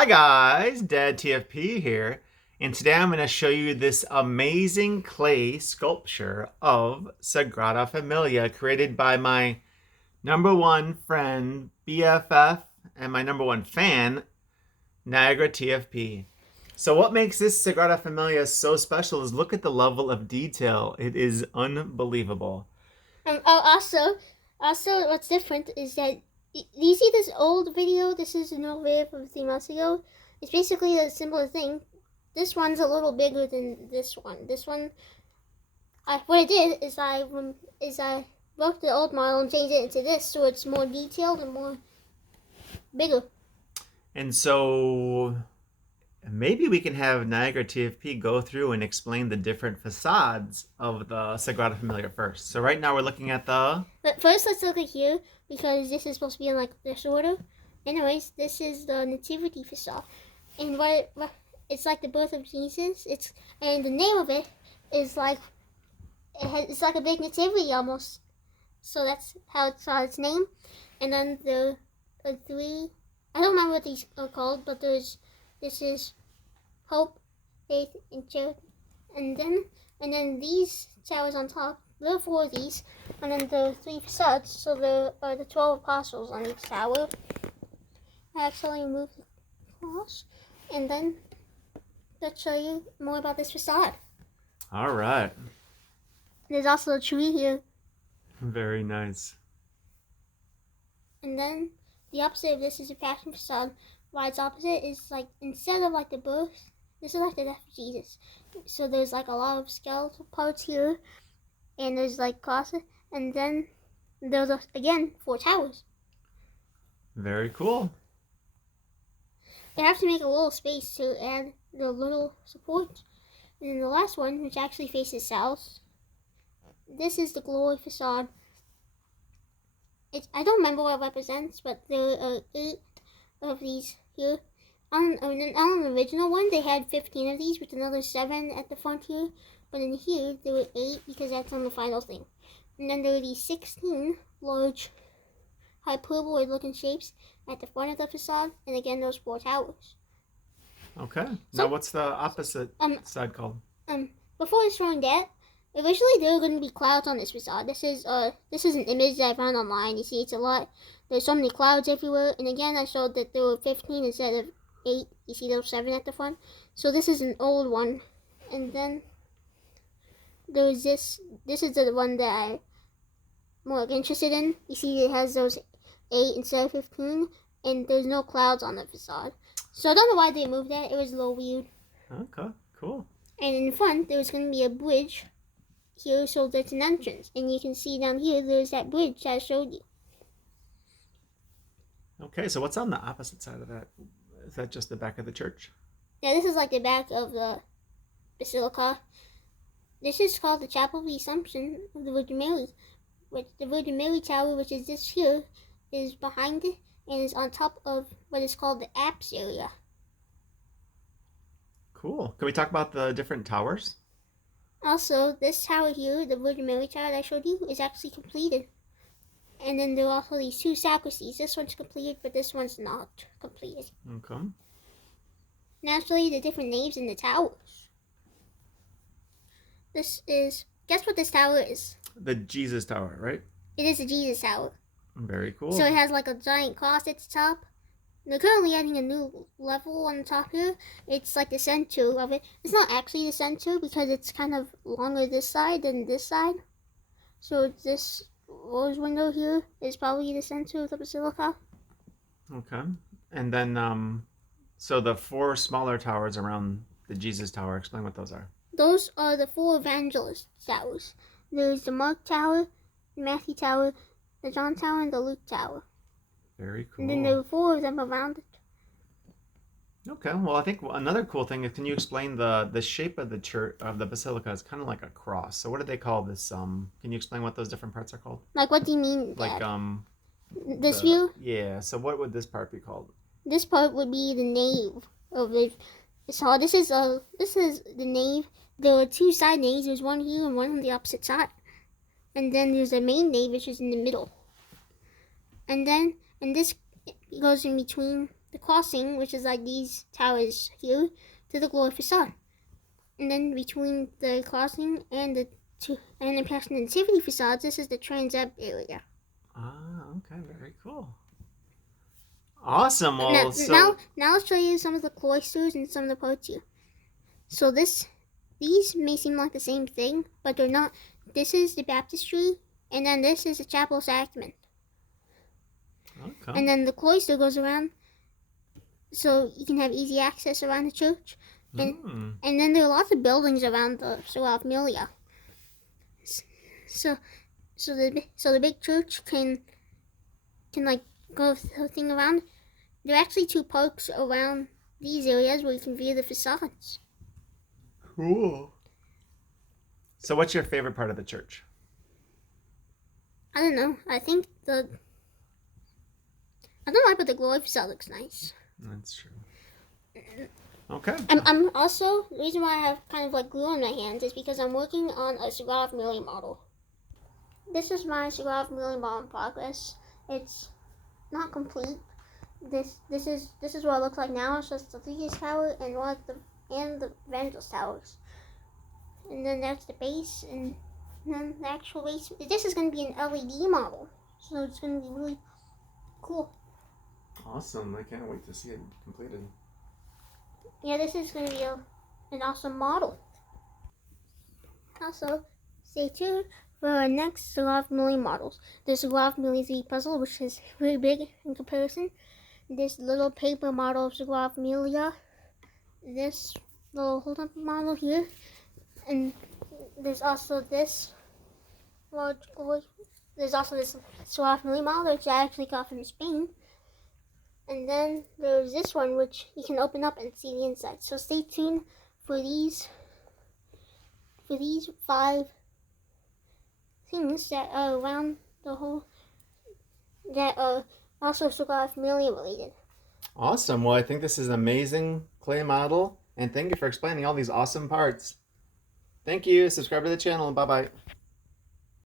Hi guys, Dad TFP here, and today I'm going to show you this amazing clay sculpture of Sagrada Familia created by my number one friend, BFF, and my number one fan, Niagara TFP. So what makes this Sagrada Familia so special is look at the level of detail. It is unbelievable. Also, what's different is that you see this old video. This is an old video from 3 months ago. It's basically a similar thing. This one's a little bigger than this one. What I did is I broke the old model and changed it into this, so it's more detailed and more bigger. And so maybe we can have Niagara TFP go through and explain the different facades of the Sagrada Familia first. So right now we're looking at the... But first, let's look at here because this is supposed to be in like this order. Anyways, this is the Nativity facade, and what it's like the birth of Jesus. And the name of it is like it's like a big nativity almost. So that's how it saw its name. And then the three, I don't remember what these are called, but this is hope, faith, and charity. And then these towers on top. There are four of these, and then the three facades. So there are the 12 apostles on each tower. I accidentally moved the cross, and then let's show you more about this facade. All right. There's also a tree here. Very nice. And then the opposite of this is a passion facade. Why it's opposite is like instead of like the birth, this is like the death of Jesus. So there's like a lot of skeletal parts here, and there's like crosses, and then there's again 4 towers. Very cool. They have to make a little space to add the little support. And then the last one, which actually faces south, this is the glory facade. I don't remember what it represents, but there are 8 of these here. On the original one, they had 15 of these with another 7 at the front here. But in here, there were 8 because that's on the final thing. And then there are these 16 large hyperboloid looking shapes at the front of the facade. And again, those 4 towers. Okay. Now what's the opposite side called? Before showing that, originally there were going to be clouds on this facade. This is an image that I found online. You see, it's a lot. There's so many clouds everywhere. And again, I showed that there were 15 instead of 8. You see those 7 at the front. So this is an old one. And then there's this. This is the one that I'm more interested in. You see, it has those 8 instead of 15, and there's no clouds on the facade. So I don't know why they moved that. It was a little weird. Okay, cool. And in front, there was going to be a bridge here, so that's an entrance. And you can see down here, there's that bridge that I showed you. Okay, so what's on the opposite side of that? Is that just the back of the church? Now, this is like the back of the basilica. This is called the Chapel of the Assumption of the Virgin Mary. Which the Virgin Mary Tower, which is this here, is behind it and is on top of what is called the apse area. Cool. Can we talk about the different towers? Also, this tower here, the Virgin Mary Tower that I showed you, is actually completed. And then there are also these 2 sacristies. This one's completed, but this one's not completed. Okay. Now I'll show you the different names in the towers. Guess what this tower is? The Jesus Tower, right? It is the Jesus Tower. Very cool. So it has like a giant cross at the top. They're currently adding a new level on the top here. It's like the center of it. It's not actually the center because it's kind of longer this side than this side. So this rose window here is probably the center of the basilica. Okay. And then, so the 4 smaller towers around the Jesus Tower, explain what those are. Those are the 4 evangelist towers. There's the Mark Tower, the Matthew Tower, the John Tower, and the Luke Tower. Very cool. And then there are 4 of them around it. Okay, well, I think another cool thing is, can you explain the shape of the church of the basilica is kind of like a cross. So what do they call this? Can you explain what those different parts are called? Like, what do you mean, Like Dad? This view? Yeah. So what would this part be called? This part would be the nave of the hall. This is the nave. There are 2 side naves. There's one here and one on the opposite side. And then there's the main nave, which is in the middle. And this goes in between the crossing, which is like these towers here, to the glory facade. And then between the crossing and the Passion and Nativity facades, this is the transept area. Ah, okay, very cool. Awesome. Now I'll show you some of the cloisters and some of the parts here. So these may seem like the same thing, but they're not. This is the baptistry, and then this is the chapel sacrament. Okay. And then the cloister goes around, so you can have easy access around the church. And then there are lots of buildings around the Sagrada Família. So the big church can like go the thing around. There are actually 2 parks around these areas where you can view the facades. Cool. So what's your favorite part of the church? I don't know. I don't like, but the glory facade looks nice. That's true. Okay. I'm also, the reason why I have kind of like glue on my hands is because I'm working on a Sagrada Família model. This is my Sagrada Família model in progress. It's not complete. This is what it looks like now. It's just the Theus Tower and the Evangelist Towers. And then that's the base, and then the actual base. This is going to be an LED model, so it's going to be really cool. Awesome. I can't wait to see it completed. Yeah, this is going to be an awesome model. Also, stay tuned for our next Sagrada Família models. There's Sagrada Família Z puzzle, which is very big in comparison. This little paper model of Sagrada Família. This little hold-up model here. And there's also this large glory. There's also this Sagrada Família model, which I actually got from Spain. And then there's this one, which you can open up and see the inside. So stay tuned for these 5 things that are around the whole, that are also Sagrada Família related. Awesome. Well, I think this is an amazing clay model, and thank you for explaining all these awesome parts. Thank you. Subscribe to the channel. Bye-bye.